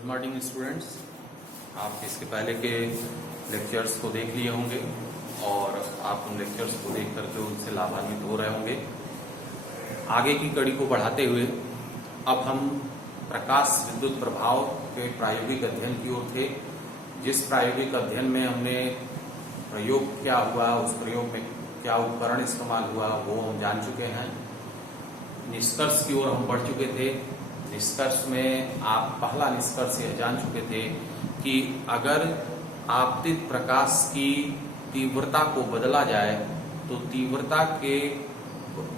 Good morning students. आप इसके पहले के लेक्चर्स को देख लिए होंगे और आप उन लेक्चर्स को देख करके उनसे लाभान्वित हो रहे होंगे। आगे की कड़ी को बढ़ाते हुए अब हम प्रकाश विद्युत प्रभाव के प्रायोगिक अध्ययन की ओर थे। जिस प्रायोगिक अध्ययन में हमने प्रयोग क्या हुआ, उस प्रयोग में क्या उपकरण इस्तेमाल हुआ, वो हम जान चुके हैं। निष्कर्ष की ओर हम बढ़ चुके थे। निष्कर्ष में आप पहला निष्कर्ष यह जान चुके थे कि अगर आपतित प्रकाश की तीव्रता को बदला जाए तो तीव्रता के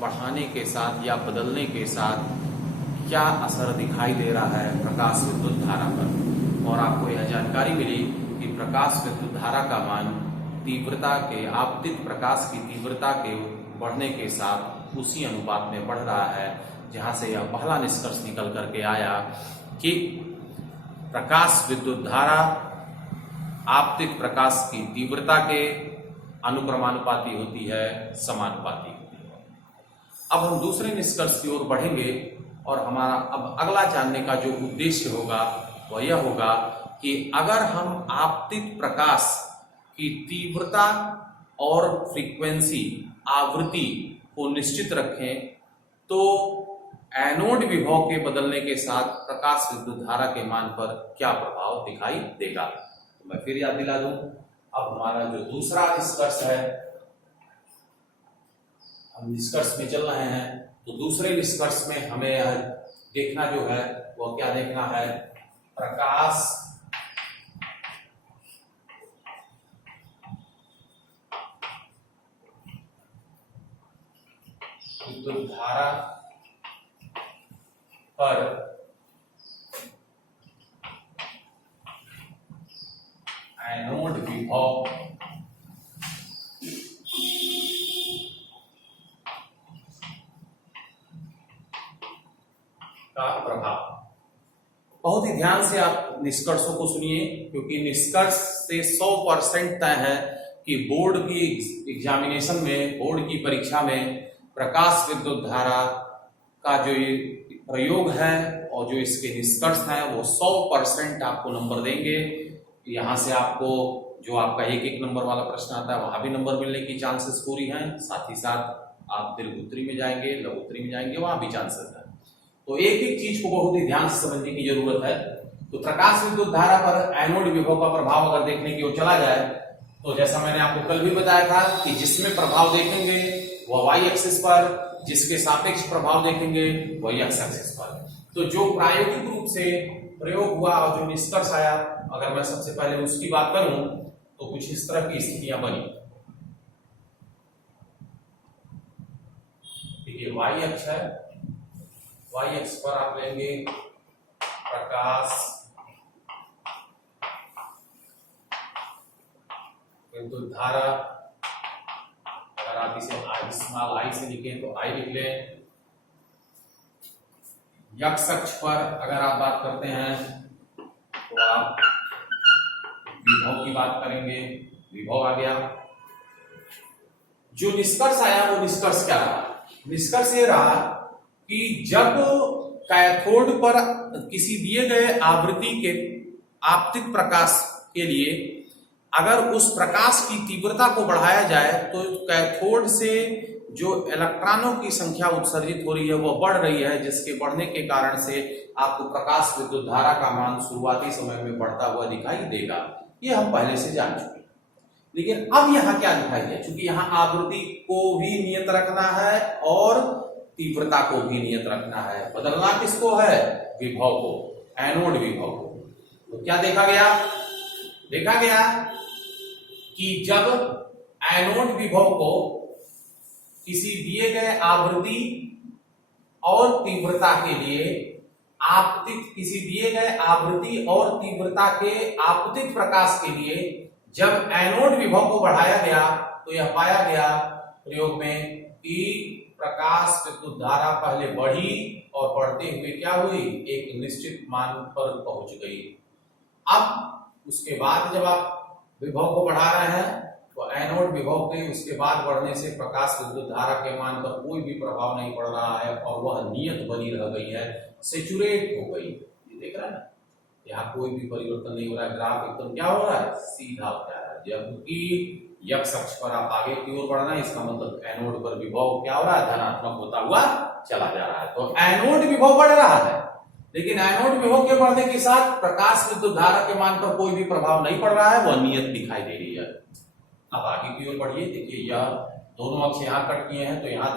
बढ़ाने के साथ या बदलने के साथ क्या असर दिखाई दे रहा है प्रकाश विद्युत धारा पर। और आपको यह जानकारी मिली कि प्रकाश विद्युत धारा का मान तीव्रता के आपतित प्रकाश की तीव्रता के बढ़ने के साथ उसी अनुपात में बढ़ रहा है, जहां से यह पहला निष्कर्ष निकल करके आया कि प्रकाश विद्युत धारा आपतित प्रकाश की तीव्रता के अनुक्रमानुपाती होती है, समानुपाती होती है। अब हम दूसरे निष्कर्ष की ओर बढ़ेंगे और हमारा अब अगला जानने का जो उद्देश्य होगा वह यह होगा कि अगर हम आपतित प्रकाश की तीव्रता और फ्रीक्वेंसी आवृत्ति को निश्चित रखें तो एनोड विभव के बदलने के साथ प्रकाश विद्युत धारा के मान पर क्या प्रभाव दिखाई देगा। तो मैं फिर याद दिला दूं, अब हमारा जो दूसरा निष्कर्ष है, हम निष्कर्ष में चल रहे हैं, तो दूसरे निष्कर्ष में हमें यह देखना जो है वह क्या देखना है, प्रकाश विद्युत धारा पर एनोड विभव का प्रभाव। बहुत ही ध्यान से आप निष्कर्षों को सुनिए, क्योंकि निष्कर्ष से 100% तय है कि बोर्ड की एग्जामिनेशन में, बोर्ड की परीक्षा में प्रकाश विद्युत धारा का जो ये प्रयोग है और जो इसके निष्कर्ष हैं वो 100% आपको नंबर देंगे। यहाँ से आपको जो आपका एक नंबर वाला प्रश्न आता है वहां भी नंबर मिलने की चांसेस पूरी हैं। साथ ही साथ आप दीर्घोत्तरी में जाएंगे, लघुत्तरी में जाएंगे, वहां भी चांसेस हैं। तो एक एक चीज को बहुत ही ध्यान से समझने की जरूरत है। तो प्रकाश विद्युत धारा पर एनोड विभव का प्रभाव अगर देखने की ओर चला जाए तो जैसा मैंने आपको कल भी बताया था कि जिसमें प्रभाव देखेंगे वह वाई एक्सिस पर, जिसके सापेक्ष प्रभाव देखेंगे वह एक्स एक्सिस पर। तो जो प्रायोगिक रूप से प्रयोग हुआ और जो निष्कर्ष आया, अगर मैं सबसे पहले उसकी बात करूं तो कुछ इस तरह की स्थितियां बनी। देखिए वाई अक्ष है, वाई अक्ष पर आप लेंगे प्रकाश विद्युत धारा। अगर आप इसे स्मॉल आई से लिखें तो आई लिख लें। एक्स अक्ष पर अगर आप बात करते हैं तो आप विभव की बात करेंगे, विभव आ गया। जो निष्कर्ष आया वो निष्कर्ष क्या रहा? निष्कर्ष ये रहा कि जब कैथोड पर किसी दिए गए आवृत्ति के आपतित प्रकाश के लिए अगर उस प्रकाश की तीव्रता को बढ़ाया जाए तो कैथोड से जो इलेक्ट्रॉनों की संख्या उत्सर्जित हो रही है वह बढ़ रही है, जिसके बढ़ने के कारण से आपको प्रकाश विद्युत धारा का मान शुरुआती समय में बढ़ता हुआ दिखाई देगा। ये हम पहले से जान चुके हैं। लेकिन अब यहाँ क्या दिखाई दिया, क्योंकि यहाँ आवृत्ति को भी नियत रखना है और तीव्रता को भी नियत रखना है। बदलना किसको है? विभव को, एनोड विभव को। तो क्या देखा गया? देखा गया कि जब एनोड विभव को किसी दिए गए आवृत्ति और तीव्रता के लिए आपतित, किसी दिए गए आवृत्ति और तीव्रता के आपतित प्रकाश के लिए जब एनोड विभव को बढ़ाया गया तो यह पाया गया प्रयोग में कि प्रकाश विद्युत धारा पहले बढ़ी और बढ़ते हुए क्या हुई, एक निश्चित मान पर पहुंच गई। अब उसके बाद जब आप विभव को बढ़ा रहे हैं तो एनोड विभव के उसके बाद बढ़ने से प्रकाश विद्युत धारा के मान पर कोई भी प्रभाव नहीं पड़ रहा है और वह नियत बनी रह गई है, सेचुरेट हो गई। ये देख रहे हैं ना, यहाँ कोई भी परिवर्तन नहीं हो रहा है, ग्राफ एकदम क्या हो रहा है, सीधा हो जा रहा है। जबकि x अक्ष पर आप आगे की ओर बढ़ना है, इसका मतलब एनोड पर विभव क्या हो रहा है, धनात्मक होता हुआ चला जा रहा है। तो एनोड विभव बढ़ रहा है, लेकिन एनोड विभव के बढ़ने के साथ प्रकाश विद्युत धारा के मान पर कोई भी प्रभाव नहीं पड़ रहा है, वह नियत दिखाई दे रही है। अब आगे की ओर बढ़िए, देखिए यह दोनों अक्ष यहाँ कट किए हैं, तो यहाँ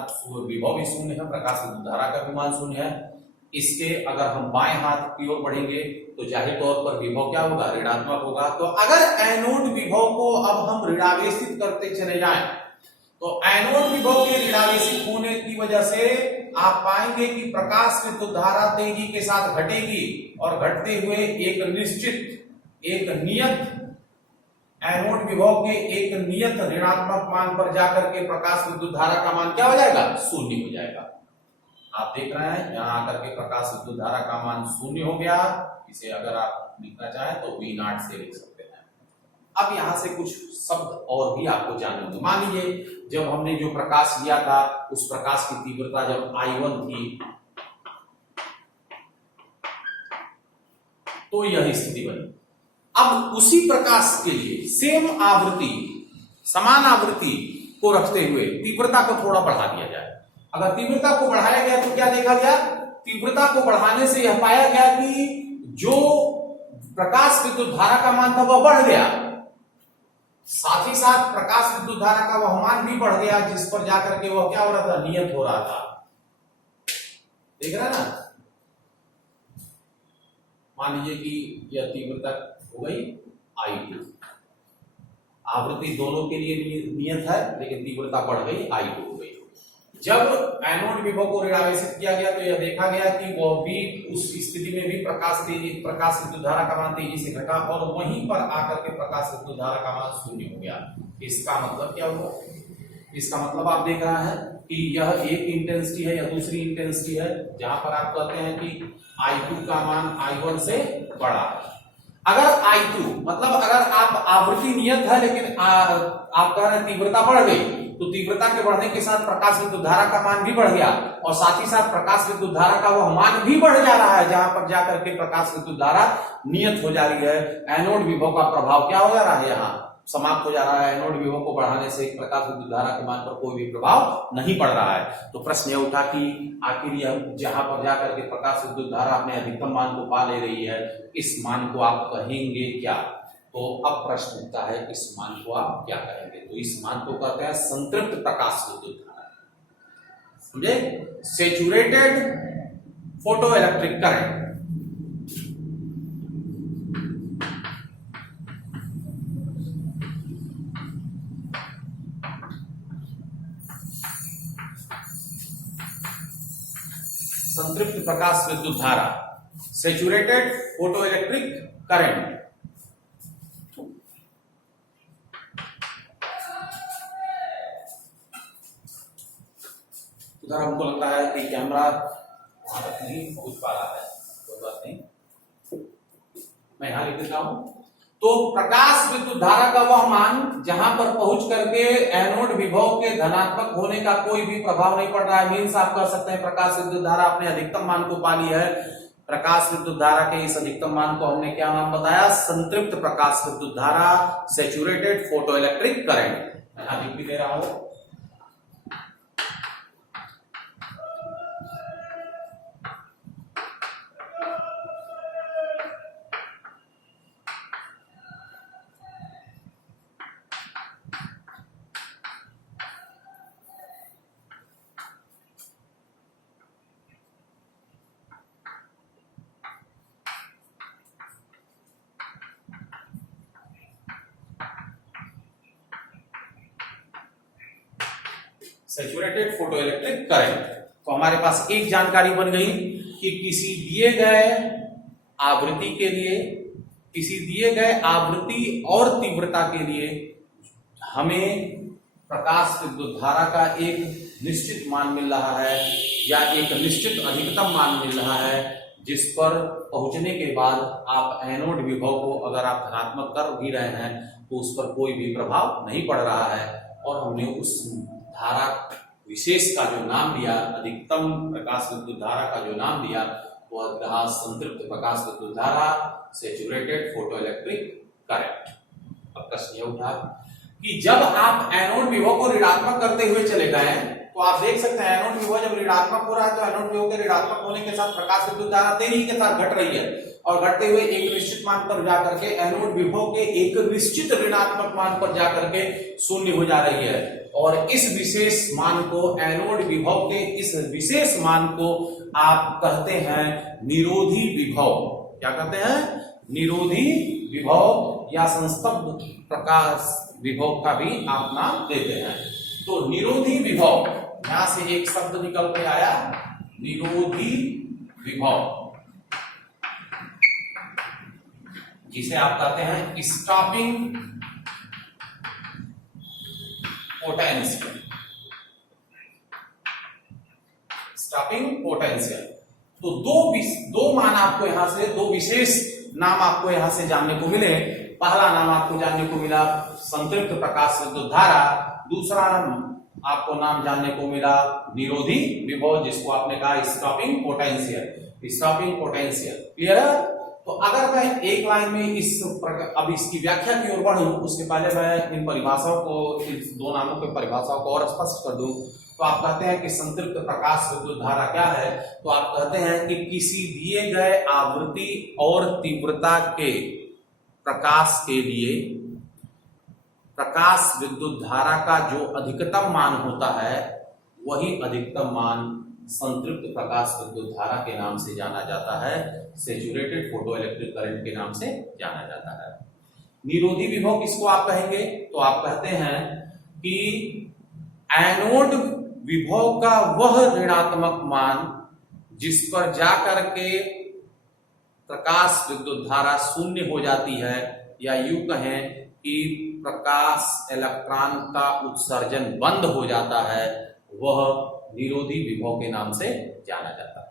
विभव भी शून्य है, प्रकाश विद्युत धारा का भी मान शून्य है। इसके अगर हम बाएं हाथ की ओर बढ़ेंगे तो जाहिर तौर पर विभव क्या होगा, ऋणात्मक होगा। तो अगर एनोड विभव को अब हम ऋणावेशित करते चले जाएं, तो एनोड विभव के ऋणावेशित होने की वजह से आप पाएंगे कि प्रकाश विद्युत धारा तेजी के साथ घटेगी और घटते हुए एक नियत एनोड विभव के एक नियत ऋणात्मक मान पर जाकर के प्रकाश विद्युत धारा का मान क्या हो जाएगा, शून्य हो जाएगा। आप देख रहे हैं यहां आकर के प्रकाश विद्युत धारा का मान शून्य हो गया। इसे अगर आप लिखना चाहें तो V0 से लिख सकते हैं। अब यहां से कुछ शब्द और भी आपको जानने होंगे। मान लीजिए जब हमने जो प्रकाश लिया था उस प्रकाश की तीव्रता जब I1 थी तो यह स्थिति बनी। अब उसी प्रकाश के लिए सेम आवृत्ति, समान आवृत्ति को रखते हुए तीव्रता को थोड़ा बढ़ा दिया जाए। अगर तीव्रता को बढ़ाया गया तो क्या देखा गया, तीव्रता को बढ़ाने से यह पाया गया कि जो प्रकाश विद्युत धारा का मान था वह बढ़ गया, साथ ही साथ प्रकाश विद्युत धारा का वह मान भी बढ़ गया जिस पर जाकर के वह क्या हो रहा था, नियत हो रहा था। देख रहे ना, मान लीजिए कि यह तीव्रता हो गई I2, आवृत्ति दोनों के लिए नियत है लेकिन तीव्रता बढ़ गई, I2 हो गई। जब एनोड विभव को ऋणावेशित किया गया तो यह देखा गया कि वह भी उस स्थिति में भी प्रकाश विद्युत धारा का मान तेजी से घटा और वहीं पर आकर के प्रकाश विद्युत धारा का मान शून्य हो गया। इसका मतलब क्या हुआ, इसका मतलब आप देख रहे हैं कि यह एक इंटेंसिटी है या दूसरी इंटेंसिटी है, जहां पर आप कहते हैं कि I2 का मान I1 से बड़ा है। अगर I2 मतलब अगर आप आवृत्ति नियत है लेकिन आप कह रहे हैं तीव्रता बढ़ गई, तो तीव्रता के बढ़ने के साथ प्रकाश विद्युत धारा का मान भी बढ़ गया और साथ ही साथ प्रकाश विद्युत धारा का वह मान भी बढ़ जा रहा है जहां पर जाकर के प्रकाश विद्युत धारा नियत हो जा रही है। एनोड विभव का प्रभाव क्या हो जा रहा है, यहाँ समाप्त हो जा रहा है। एनोड विभव को बढ़ाने से प्रकाश विद्युत धारा के मान पर कोई भी प्रभाव नहीं पड़ रहा है। तो प्रश्न यह उठा कि आखिर यह जहां पर जाकर के प्रकाश विद्युत धारा अपने अधिकतम मान को पा ले रही है, इस मान को आप कहेंगे क्या? तो अब प्रश्न उठता है इस मान को आप क्या कहेंगे? तो इस मान को कहते हैं संतृप्त प्रकाश विद्युत धारा, समझे, सैचुरेटेड फोटो इलेक्ट्रिक करंट। संतृप्त प्रकाश विद्युत धारा, सैचुरेटेड फोटो इलेक्ट्रिक करंट। उधर हमको लगता है कि कैमरा वहां तक नहीं पहुंच पा रहा है, कोई बात नहीं, मैं यहां लिख देता हूं। तो प्रकाश विद्युत धारा का वह मान जहां पर पहुंच करके एनोड विभव के धनात्मक होने का कोई भी प्रभाव नहीं पड़ रहा है, मीन्स आप कर सकते हैं प्रकाश विद्युत धारा अपने अधिकतम मान को पा ली है। प्रकाश विद्युत धारा के इस अधिकतम मान को हमने क्या नाम बताया, संतृप्त प्रकाश विद्युत धारा, सैचुरेटेड फोटो इलेक्ट्रिक करंट। यहां लिख भी दे रहा हूं। Saturated photo electric current. तो हमारे पास एक जानकारी बन गई कि किसी दिए गए आवृत्ति के लिए, किसी दिए गए आवृत्ति और तीव्रता के लिए हमें प्रकाश विद्युत धारा का एक निश्चित मान मिल रहा है या एक निश्चित अधिकतम मान मिल रहा है, जिस पर पहुंचने के बाद आप एनोड विभव को अगर आप धनात्मक कर भी रहे हैं तो उस पर कोई भी प्रभाव नहीं पड़ रहा है। और हमने उस धारा विशेष का जो नाम दिया, अधिकतम प्रकाश विद्युत धारा का जो नाम दिया, वह रहा संतृप्त प्रकाश विद्युत धारा, सैचुरेटेड फोटो इलेक्ट्रिक करंट। अब प्रश्न यह उठा कि जब आप एनोड विभव को ऋणात्मक करते हुए चले गए तो आप देख सकते हैं एनोड विभव जब ऋणात्मक हो रहा है तो एनोड विभव के ऋणात्मक होने के साथ प्रकाश विद्युत धारा तेजी के साथ घट रही है और घटते हुए एक निश्चित मान पर जाकर के एनोड विभव के एक निश्चित ऋणात्मक मान पर जाकर के शून्य हो जा रही है और इस विशेष मान को एनोड विभव के इस विशेष मान को आप कहते हैं निरोधी विभव। क्या कहते हैं? निरोधी विभव या संस्तब्ध प्रकाश विभव का भी आप नाम देते हैं। तो निरोधी विभव, यहां से एक शब्द निकल के आया निरोधी विभव, जिसे आप कहते हैं स्टॉपिंग पोटेंशियल। Stopping potential. तो दो मान आपको यहां से, दो विशेष नाम आपको यहां से जानने को मिले। पहला नाम आपको जानने को मिला संतृप्त प्रकाश विद्युत धारा, दूसरा आपको नाम जानने को मिला निरोधी विभव, जिसको आपने कहा stopping potential. Stopping potential clear है? तो अगर मैं एक लाइन में अब इसकी व्याख्या की ओर बढ़ूं उसके पहले मैं इन परिभाषाओं को, इस दो नामों की परिभाषाओं को और स्पष्ट कर दूं तो आप कहते हैं कि संतृप्त प्रकाश विद्युत धारा क्या है? तो आप कहते हैं कि किसी दिए गए आवृत्ति और तीव्रता के प्रकाश के लिए प्रकाश विद्युत धारा का जो अधिकतम मान होता है वही अधिकतम मान संतृप्त प्रकाश विद्युत धारा के नाम से जाना जाता है, सैचुरेटेड फोटो इलेक्ट्रिक करंट के नाम से जाना जाता है। निरोधी विभव किसको आप कहेंगे? तो आप कहते हैं कि एनोड विभव का वह ऋणात्मक मान जिस पर जाकर के प्रकाश विद्युत धारा शून्य हो जाती है, या यूं कहें कि प्रकाश इलेक्ट्रॉन का उत्सर्जन बंद हो जाता है, वह निरोधी विभव के नाम से जाना जाता है।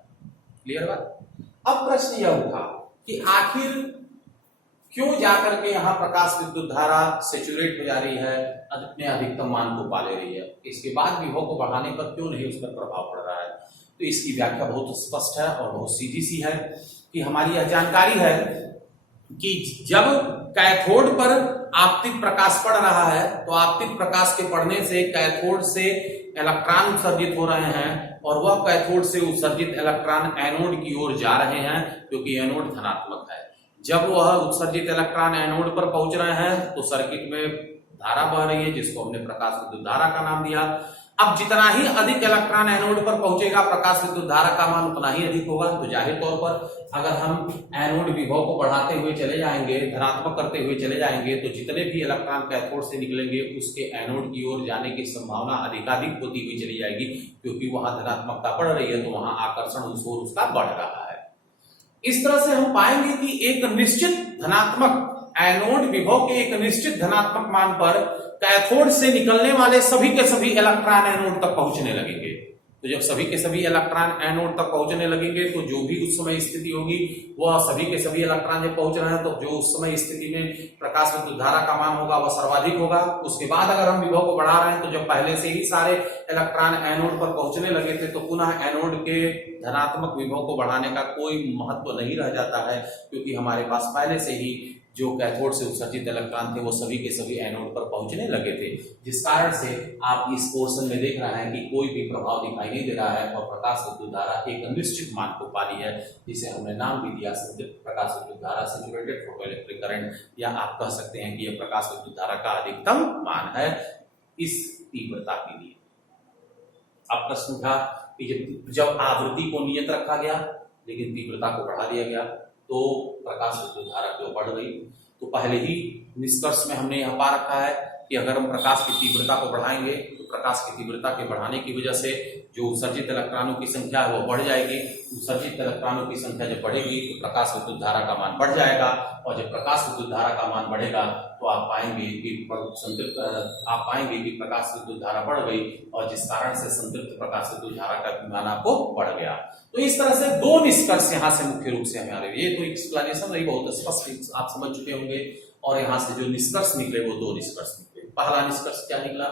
क्लियर बात? अब प्रश्न यह उठा कि आखिर क्यों जाकर के यहां प्रकाश विद्युत धारा सैचुरेट हो जा रही है, अपने अधिकतम मान को पा ले रही है, इसके बाद विभव को बढ़ाने पर क्यों नहीं उस पर प्रभाव पड़ रहा है? तो इसकी व्याख्या बहुत स्पष्ट है और बहुत सीधी सी है कि हमारी यह जानकारी है कि जब कैथोड पर आपतित प्रकाश पड़ रहा है तो आपतित प्रकाश के पड़ने से कैथोड से इलेक्ट्रॉन उत्सर्जित हो रहे हैं और वह कैथोड से उत्सर्जित इलेक्ट्रॉन एनोड की ओर जा रहे हैं क्योंकि एनोड धनात्मक है। जब वह उत्सर्जित इलेक्ट्रॉन एनोड पर पहुंच रहे हैं तो सर्किट में धारा बह रही है जिसको हमने प्रकाश विद्युत धारा का नाम दिया। अब जितना ही अधिक इलेक्ट्रॉन एनोड पर पहुंचेगा प्रकाश विद्युत धारा का मान उतना ही अधिक होगा। तो जाहिर तौर पर अगर हम एनोड विभव को बढ़ाते हुए चले जाएंगे, धनात्मक करते हुए चले जाएंगे, तो जितने भी इलेक्ट्रॉन कैथोड से निकलेंगे उसके एनोड की ओर जाने की संभावना अधिकाधिक होती हुई चली जाएगी, क्योंकि वहां धनात्मकता बढ़ रही है तो वहां आकर्षण उस ओर उसका बढ़ रहा है। इस तरह से हम पाएंगे कि एक निश्चित धनात्मक एनोड विभव के एक निश्चित धनात्मक मान पर कैथोड से निकलने वाले सभी के सभी इलेक्ट्रॉन एनोड तक पहुंचने लगेंगे। तो जब सभी के सभी इलेक्ट्रॉन एनोड तक पहुंचने लगेंगे तो जो भी उस समय स्थिति होगी वह सभी के सभी इलेक्ट्रॉन जब पहुंच रहे हैं तो जो उस समय स्थिति में प्रकाश विद्युत धारा का मान होगा वह सर्वाधिक होगा। उसके बाद अगर हम विभव को बढ़ा रहे हैं तो जब पहले से ही सारे इलेक्ट्रॉन एनोड पर पहुंचने लगे थे तो पुनः एनोड के धनात्मक विभव को बढ़ाने का कोई महत्व नहीं रह जाता है, क्योंकि हमारे पास पहले से ही जो कैथोड से उत्सर्जित इलेक्ट्रॉन थे वो सभी के सभी एनोड पर पहुंचने लगे थे, जिस कारण से आप इस पोर्शन में देख रहे हैं कि कोई भी प्रभाव दिखाई नहीं दे रहा है और प्रकाश विद्युत धारा एक निश्चित मान को पा ली है, जिसे हमने नाम भी दिया संतृप्त प्रकाश विद्युत धारा, सैचुरेटेड फोटो इलेक्ट्रिक करंट, या आप कह सकते हैं कि यह प्रकाश विद्युत धारा का अधिकतम मान है इस तीव्रता के लिए। अब प्रश्न था कि जब आवृत्ति को नियत रखा गया लेकिन तीव्रता को बढ़ा दिया गया तो प्रकाश विद्युत धारा क्यों बढ़ गई? तो पहले ही निष्कर्ष में हमने यह पा रखा है कि अगर हम प्रकाश की तीव्रता को बढ़ाएंगे तो प्रकाश की तीव्रता के बढ़ाने की वजह से जो उत्सर्जित इलेक्ट्रॉनों की संख्या है वो बढ़ जाएगी। उत्सर्जित इलेक्ट्रॉनों की संख्या जब बढ़ेगी तो प्रकाश विद्युत धारा का मान बढ़ जाएगा, और जब प्रकाश विद्युत धारा का मान बढ़ेगा तो आप पाएंगे कि प्रकाश विद्युत धारा बढ़ गई, और जिस कारण से संतृप्त प्रकाश विद्युत धारा का मान आपको बढ़ गया। तो इस तरह से दो निष्कर्ष यहाँ से मुख्य रूप से हमें आ रहे, ये तो एक्सप्लेनेशन रही, बहुत स्पष्ट आप समझ चुके होंगे, और यहाँ से जो निष्कर्ष निकले वो दो निष्कर्ष निकले। पहला निष्कर्ष क्या निकला?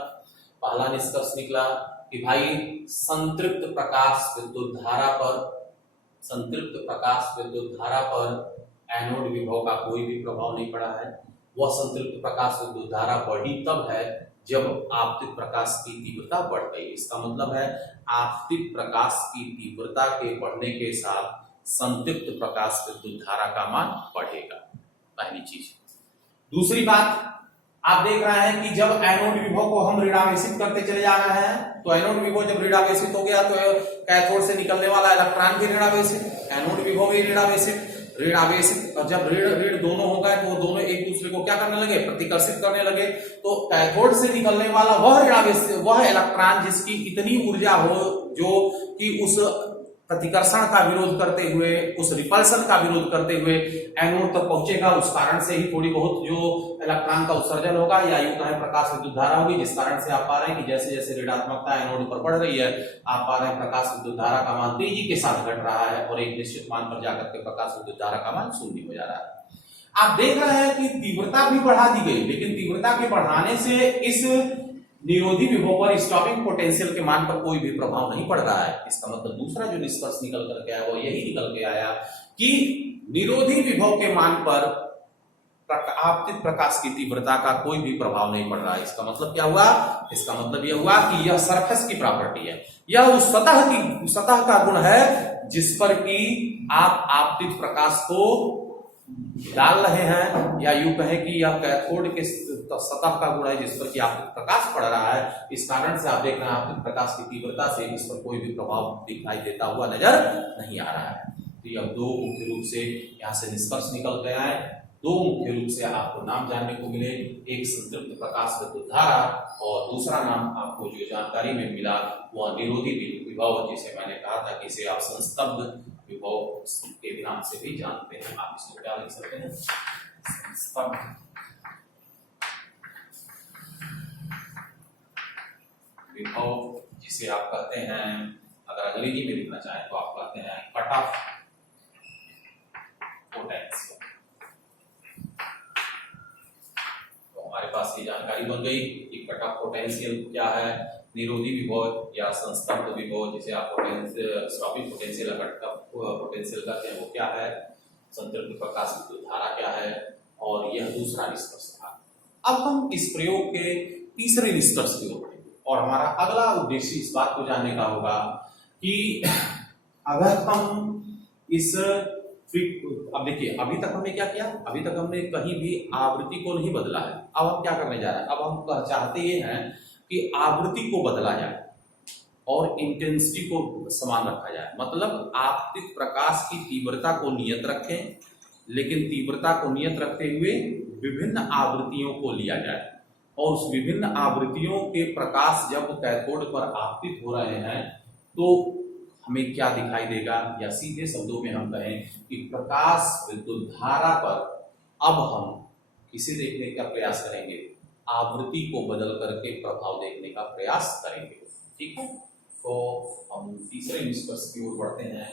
पहला निष्कर्ष निकला कि भाई संतृप्त प्रकाश विद्युत धारा पर संतृप्त प्रकाश विद्युत धारा पर एनोड विभव का कोई भी प्रभाव नहीं पड़ा है। वह संतृप्त प्रकाश विद्युत धारा बढ़ी तब है जब आपतित प्रकाश की तीव्रता बढ़ गई। इसका मतलब है आपतित प्रकाश की तीव्रता के बढ़ने के साथ संतृप्त प्रकाश विद्युत धारा का मान बढ़ेगा, पहली चीज। दूसरी बात, आप देख रहे हैं कि जब एनोड विभव को हम ऋणावेशित करते चले जा रहे हैं, तो एनोड विभव जब ऋणावेशित हो गया तो कैथोड से निकलने वाला इलेक्ट्रॉन भी ऋणावेशित, एनोड विभव भी ऋणावेशित। और जब ऋण दोनों हो गए तो वो दोनों एक दूसरे को क्या करने लगे, प्रतिकर्षित करने लगे। तो कैथोड से निकलने वाला वह ऋणावेशित, वह इलेक्ट्रॉन जिसकी इतनी ऊर्जा हो जो कि उस प्रतिकर्षण का विरोध करते हुए, उस रिपल्सन का विरोध करते हुए एनोड तक पहुंचेगा। उस कारण से ही थोड़ी बहुत जो इलेक्ट्रॉन का उत्सर्जन होगा या यूं कहें प्रकाश विद्युत धारा होगी, जिस कारण से आप पा रहे हैं कि जैसे जैसे ऋणात्मकता एनोड पर बढ़ रही है, आप पा रहे हैं प्रकाश विद्युत धारा का मान तेजी के साथ घट रहा है और एक निश्चित मान पर जाकर के प्रकाश विद्युत धारा का मान शून्य हो जा रहा है। आप देख रहे हैं कि तीव्रता भी बढ़ा दी गई, लेकिन तीव्रता के बढ़ाने से इस निरोधी विभव पर स्टॉपिंग पोटेंशियल के मान पर कोई भी प्रभाव नहीं पड़ रहा है। इसका मतलब दूसरा जो निष्कर्ष निकल करके आया वो यही निकल के आया कि निरोधी विभव के मान पर आपतित प्रकाश की तीव्रता का कोई भी प्रभाव नहीं पड़ रहा है। इसका मतलब क्या हुआ, इसका मतलब यह हुआ कि यह सरफेस की प्रॉपर्टी है, यह उस सतह का गुण है जिस पर कि आप आपतित प्रकाश को डाल रहे हैं, या यूं कहें कि यह कैथोड के सतह का गुण है जिस पर कि आपतित प्रकाश पड़ रहा है। इस कारण से आप देख रहे हैं आपतित प्रकाश की तीव्रता से इस पर कोई भी प्रभाव दिखाई देता हुआ नजर नहीं आ रहा है। तो यह दो मुख्य रूप से यहाँ से निष्कर्ष निकल गया है। दो मुख्य रूप से आपको नाम जानने को मिले, एक संतृप्त प्रकाश विद्युत धारा और दूसरा नाम आपको जो जानकारी में मिला वह निरोधी विभव, जिसे मैंने कहा था कि इसे आप संस्तब्ध विभव के नाम से भी जानते हैं। आप इसको क्या लिख सकते हैं, संस्तब्ध विभव, जिसे आप कहते हैं, अगर अंग्रेजी में लिखना चाहें तो आप कहते हैं कट ऑफ पोटेंशियल। तो हमारे पास ये जानकारी बन गई कि कट ऑफ पोटेंशियल क्या है, निरोधी विभव या संस्तब्ध विभव जिसे आप स्टॉपिंग पोटेंशियल या कट ऑफ पोटेंशियल कहते हैं वो क्या है, संतृप्त प्रकाश विद्युत धारा क्या है, और यह दूसरा निष्कर्ष था। अब हम इस प्रयोग के तीसरे निष्कर्ष की ओर बढ़ेंगे और हमारा अगला उद्देश्य इस बात को जानने का होगा कि अगर हम इस, अब देखिए अभी तक हमने क्या किया, अभी तक हमने कहीं भी आवृत्ति को नहीं बदला है। अब हम क्या करने जा रहे हैं, अब हम चाहते ये हैं कि आवृत्ति को बदला जाए और इंटेंसिटी को समान रखा जाए। मतलब आपतित प्रकाश की तीव्रता को नियत रखें, लेकिन तीव्रता को नियत रखते हुए विभिन्न आवृत्तियों को लिया जाए और उस विभिन्न आवृत्तियों के प्रकाश जब कैथोड पर आपतित हो रहे हैं तो हमें क्या दिखाई देगा, या सीधे शब्दों में हम कहें कि प्रकाश विद्युत धारा पर अब हम किसे देखने का प्रयास करेंगे, आवृत्ति को बदल करके प्रभाव देखने का प्रयास करेंगे। ठीक है, तो हम तीसरे निष्कर्ष की ओर बढ़ते हैं,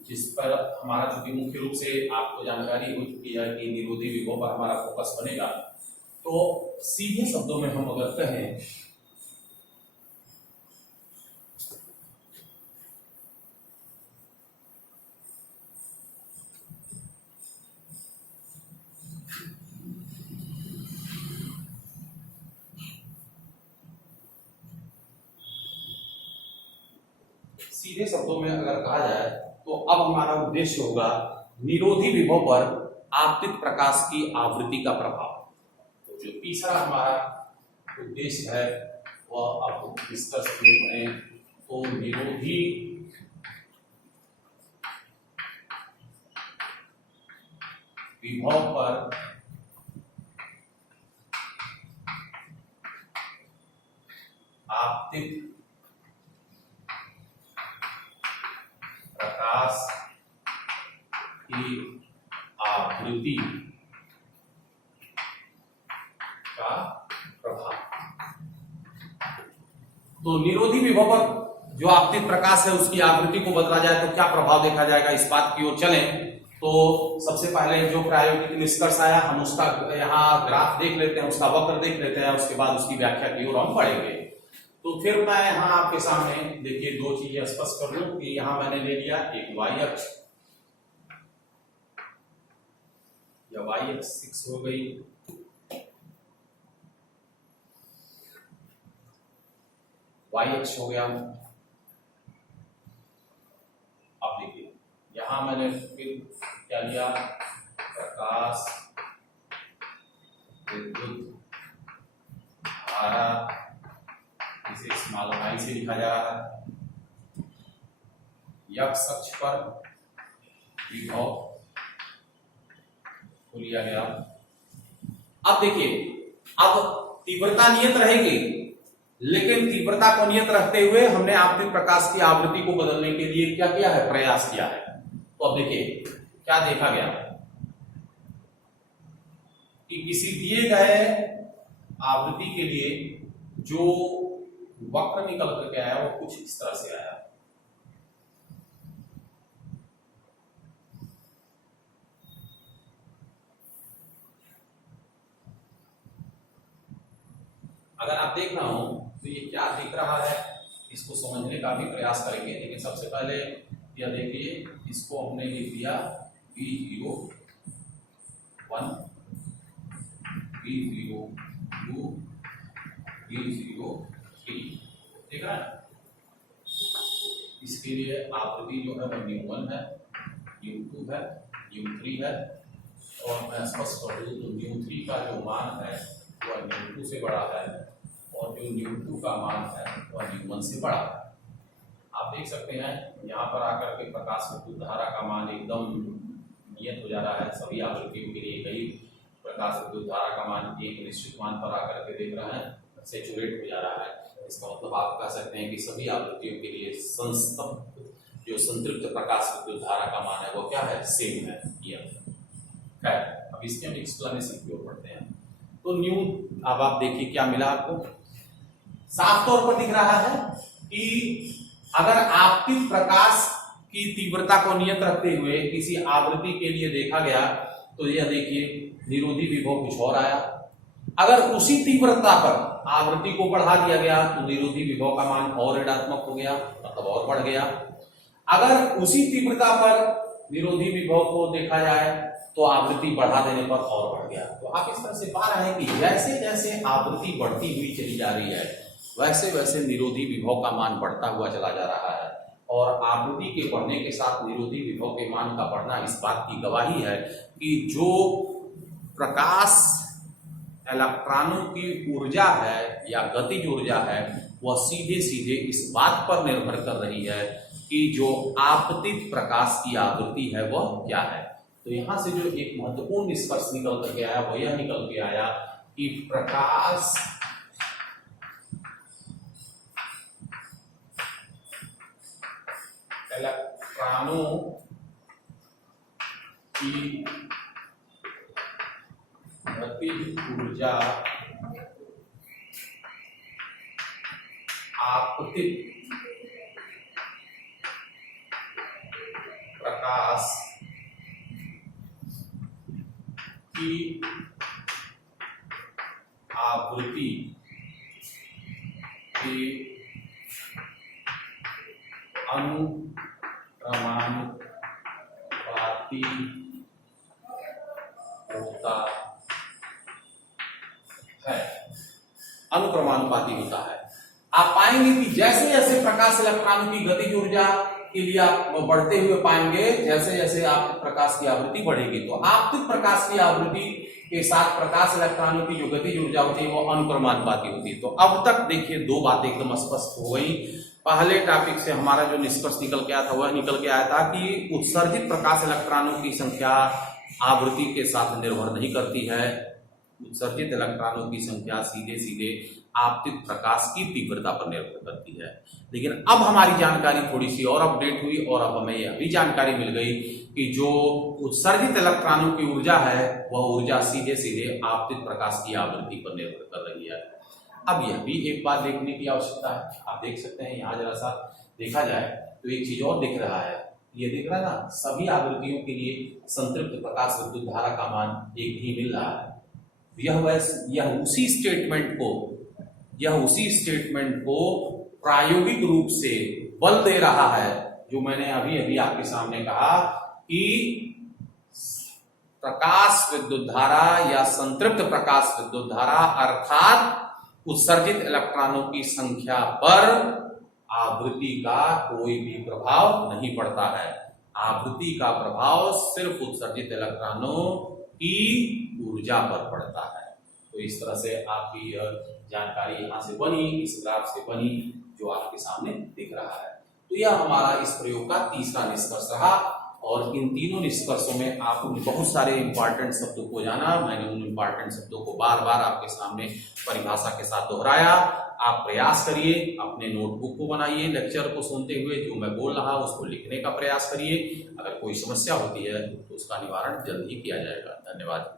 जिस पर हमारा चूंकि मुख्य रूप से आपको जानकारी हो चुकी है कि निरोधी विभव पर हमारा फोकस बनेगा। तो सीधे शब्दों में हम अगर कहें सीधे शब्दों में अगर कहा जाए तो अब हमारा उद्देश्य होगा निरोधी विभव पर आपतित प्रकाश की आवृत्ति का प्रभाव। तो जो तीसरा हमारा उद्देश्य है वह अब डिस्कस करें, तो निरोधी विभव पर आपतित प्रकाश की आवृत्ति का प्रभाव। तो निरोधी विभव पर जो आपतित प्रकाश है उसकी आवृत्ति को बदला जाए तो क्या प्रभाव देखा जाएगा, इस बात की ओर चलें। तो सबसे पहले जो प्रायोगिक निष्कर्ष आया हम उसका यहाँ ग्राफ देख लेते हैं, उसका वक्र देख लेते हैं, उसके बाद उसकी व्याख्या की ओर हम बढ़ेंगे। तो फिर मैं यहाँ आपके सामने देखिए दो चीजें स्पष्ट कर लूं कि यहाँ मैंने ले लिया एक y अक्ष, या y अक्ष 6 हो गई, y अक्ष हो गया। अब देखिए यहां मैंने फिर क्या लिया, प्रकाश विद्युत धारा, इसे स्मॉल y से लिखा जा रहा है। x अक्ष पर विभव को लिया गया। अब देखिए, अब तीव्रता नियत रहेगी, लेकिन तीव्रता को नियत रखते हुए हमने आपतित प्रकाश की आवृत्ति को बदलने के लिए क्या किया है, प्रयास किया है। तो अब देखिए क्या देखा गया कि किसी दिए गए आवृत्ति के लिए जो वक्र निकल करके आया वो कुछ इस तरह से आया। अगर आप देख रहा हो तो ये क्या दिख रहा है, इसको समझने का भी प्रयास करेंगे। लेकिन सबसे पहले यह देखिए, इसको हमने लिख दिया V01, V02, V03, देख रहा है। इसके लिए आवृत्ति जो है वो µ1 है, µ2 है, µ3 है, और मैं स्पष्ट कर दूं तो µ3 का जो मान है वह µ2 से बड़ा है, और जो µ2 का मान है वह µ1 से बड़ा है। आप देख सकते हैं यहाँ पर आकर के प्रकाश विद्युत धारा का मान एकदम नियत हो जा रहा है। सभी आवृत्तियों के लिए कई प्रकाश विद्युत धारा का मान एक निश्चित मान पर आकर के देख रहे हैं सेचुरेट हो जा रहा है। इसका मतलब आप कह सकते हैं कि सभी आवृत्तियों के लिए संस्तब्ध जो संतृप्त प्रकाश विद्युत धारा का मान है वो क्या है, सेम है। खैर, अब इसके हम एक्सप्लेनेशन की ओर बढ़ते हैं। तो न्यू, अब आप देखिए क्या मिला आपको, साफ तौर पर दिख रहा है कि अगर आपतित प्रकाश की तीव्रता को नियत रखते हुए किसी आवृत्ति के लिए देखा गया तो यह देखिए निरोधी विभव कुछ और आया। अगर उसी तीव्रता पर आवृत्ति को बढ़ा दिया गया तो निरोधी विभव का मान और ऋणात्मक हो गया, मतलब और बढ़ गया। अगर उसी तीव्रता पर निरोधी विभव को देखा जाए तो आवृत्ति बढ़ा देने पर और बढ़ गया। तो आप इस तरह से पा रहे हैं कि जैसे जैसे आवृत्ति बढ़ती हुई चली जा रही है वैसे वैसे निरोधी विभव का मान बढ़ता हुआ चला जा रहा है, और आवृत्ति के बढ़ने के साथ निरोधी विभव के मान का बढ़ना इस बात की गवाही है कि जो प्रकाश इलेक्ट्रॉनों की ऊर्जा है या गतिज ऊर्जा है वह सीधे सीधे इस बात पर निर्भर कर रही है कि जो आपतित प्रकाश की आवृत्ति है वह क्या है। तो यहां से जो एक महत्वपूर्ण निष्कर्ष निकल करके आया वह यह निकल के आया कि प्रकाश इलेक्ट्रॉनों की गतिज ऊर्जा आपतित प्रकाश की आवृत्ति के अनुक्रमानुपाती होता है। अनुक्रमानुपाती होता है। आप पाएंगे कि जैसे जैसे प्रकाश इलेक्ट्रॉनों की गतिज ऊर्जा के लिए आप बढ़ते हुए पाएंगे, जैसे जैसे आपतित प्रकाश की आवृत्ति बढ़ेगी तो आपतित प्रकाश की आवृत्ति के साथ प्रकाश इलेक्ट्रॉनों की जो गतिज ऊर्जा होती है वो अनुक्रमानुपाती होती है। तो अब तक देखिए दो बातें एकदम स्पष्ट हो गई। पहले टॉपिक से हमारा जो निष्कर्ष निकल के आया था वह निकल के आया था कि उत्सर्जित प्रकाश इलेक्ट्रॉनों की संख्या आवृत्ति के साथ निर्भर नहीं करती है। उत्सर्जित इलेक्ट्रॉनों की संख्या सीधे सीधे आपतित प्रकाश की तीव्रता पर निर्भर करती है। लेकिन अब हमारी जानकारी थोड़ी सी और अपडेट हुई और अब हमें यह भी जानकारी मिल गई कि जो उत्सर्जित इलेक्ट्रॉनों की ऊर्जा है वह ऊर्जा सीधे सीधे आपतित प्रकाश की आवृत्ति पर निर्भर कर रही है। अब यह भी एक बात देखने की आवश्यकता है। आप देख सकते हैं यहाँ जरा सा देखा जाए तो एक चीज और दिख रहा है, ये दिख रहा है ना, सभी आवृत्तियों के लिए संतृप्त प्रकाश विद्युत धारा का मान एक ही मिल रहा है। यह उसी स्टेटमेंट को यह उसी स्टेटमेंट को प्रायोगिक रूप से बल दे रहा है जो मैंने अभी अभी आपके सामने कहा कि प्रकाश विद्युत धारा या संतृप्त प्रकाश विद्युत धारा अर्थात उत्सर्जित इलेक्ट्रॉनों की संख्या पर आवृत्ति का कोई भी प्रभाव नहीं पड़ता है। आवृत्ति का प्रभाव सिर्फ उत्सर्जित इलेक्ट्रॉनों की ऊर्जा पर पड़ता है। तो इस तरह से आपकी यह जानकारी यहां से बनी, इस ग्राफ से बनी जो आपके सामने दिख रहा है। तो यह हमारा इस प्रयोग का तीसरा निष्कर्ष रहा और इन तीनों निष्कर्षों में आपने बहुत सारे इंपॉर्टेंट शब्दों को जाना। मैंने उन इंपॉर्टेंट शब्दों को बार बार आपके सामने परिभाषा के साथ दोहराया। आप प्रयास करिए, अपने नोटबुक को बनाइए, लेक्चर को सुनते हुए जो मैं बोल रहा उसको लिखने का प्रयास करिए। अगर कोई समस्या होती है तो उसका निवारण जल्द ही किया जाएगा। धन्यवाद।